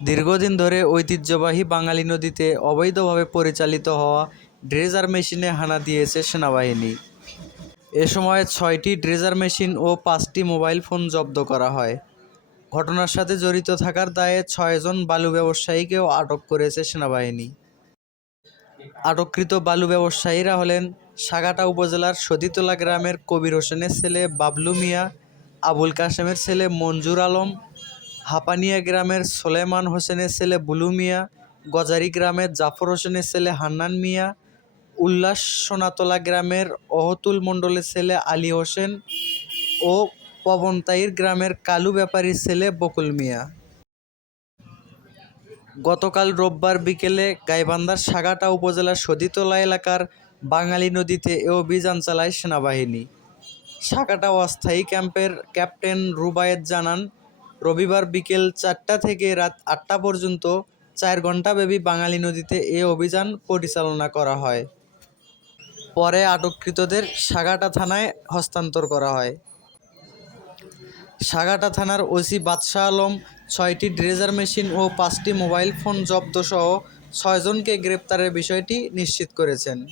দীর্ঘদিন ধরে ঐতিহ্যবাহী বাঙালি নদীতে অবৈধভাবে পরিচালিত হওয়া ড্রেজার মেশিনে হানা দিয়েছে সেনাবাহিনী। এ সময় ছয়টি ড্রেজার মেশিন ও পাঁচটি মোবাইল ফোন জব্দ করা হয়। ঘটনার সাথে জড়িত থাকার দায়ে ছয়জন বালু ব্যবসায়ীকেও আটক করেছে সেনাবাহিনী। আটককৃত বালু ব্যবসায়ীরা হলেন সাগাটা উপজেলার সদিতলা গ্রামের কবির হোসেনের ছেলে বাবলু মিয়া, আবুল কাশেমের ছেলে মঞ্জুর আলম হাপানিয়া গ্রামের সোলেমান হোসেনের ছেলে বুলু মিয়া, গজারি গ্রামের জাফর হোসেনের ছেলে হান্নান মিয়া, উল্লাস সোনাতলা গ্রামের অহতুল মণ্ডলের ছেলে আলী হোসেন ও পবনতাইর গ্রামের কালু ব্যাপারীর ছেলে বকুল মিয়া। গতকাল রোববার বিকেলে গাইবান্ধার সাগাটা উপজেলার সদিতলা এলাকার বাঙালি নদীতে এ অভিযান চালায় সেনাবাহিনী। সাগাটা অস্থায়ী ক্যাম্পের ক্যাপ্টেন রুবায়েত জানান রবিবার বিকেল চারটা থেকে রাত আটটা পর্যন্ত চার ঘণ্টাব্যাপী বাঙালি নদীতে এ অভিযান পরিচালনা করা হয়। পরে আটককৃতদের সাগাটা থানায় হস্তান্তর করা হয়। সাগাটা থানার ওসি বাদশাহ আলম, ছয়টি ড্রেজার মেশিন ও পাঁচটি মোবাইল ফোন জব্দসহ ছয়জনকে গ্রেপ্তারের বিষয়টি নিশ্চিত করেছেন।